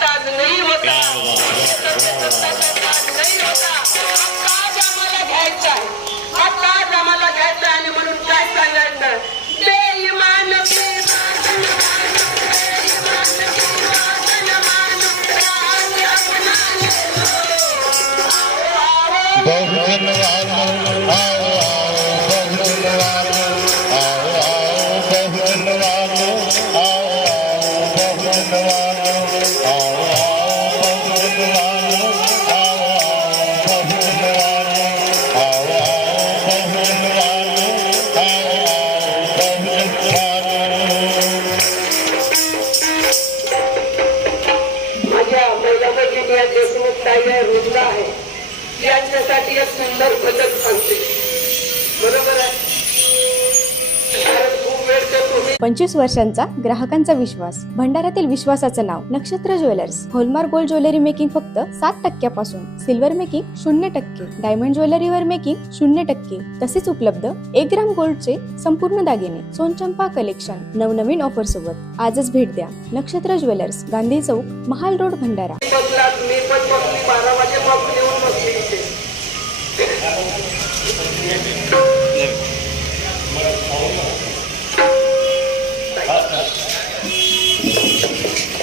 ताज नाही होता, नाही होता. ताज आम्हाला घ्यायचा आहे, हा ताज आम्हाला घ्यायचा आहे. आणि म्हणून काय सांगायचं, बेईमान बहुजन वालों आओ आओ, बहुजन वालों आओ आओ, बहुजन वालों आओ आओ, बहुजन वालों आओ आओ, बहुजन वालों आओ आओ, बहुजन वालों आओ आओ, बहुजन वालों आओ आओ, बहुजन वालों. माझ्या महिला भगिनी या देशमुख ताई रुजला आहे, यांच्यासाठी एक सुंदर पद्धत सांगते. बरोबर आहे, कारण खूप वेळ तर तुम्ही 25 वर्षांचा ग्राहकांचा विश्वास. भंडाऱ्यातील विश्वासाचं नाव नक्षत्र jewellers. Hallmark gold jewellery making फक्त 7% सिल्वर मेकिंग 0%, डायमंड ज्वेलरीवर मेकिंग 0%. तसेच उपलब्ध 1 ग्राम गोल्डचे संपूर्ण दागिने, सोनचंपा कलेक्शन नवनवीन ऑफर सोबत. आजच भेट द्या नक्षत्र ज्वेलर्स, गांधी चौक, महाल रोड, भंडारा. बसलात, मी पण बसली, 12 वाजेपासून येऊन बसली इथे.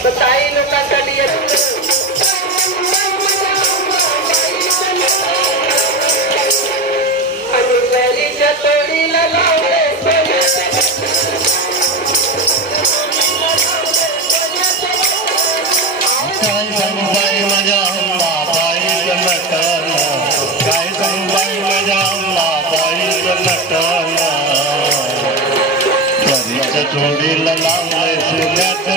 तर काही लोकांसाठी येत आणि बैलीच्या तोडीला लावले काय सांगू बाई माझ्या अंबाबाईचं नटन, काय सांगू बाई माझ्या अंबाबाईचं नटन. घरीच्या जोडीला लावलंय सोन्याचं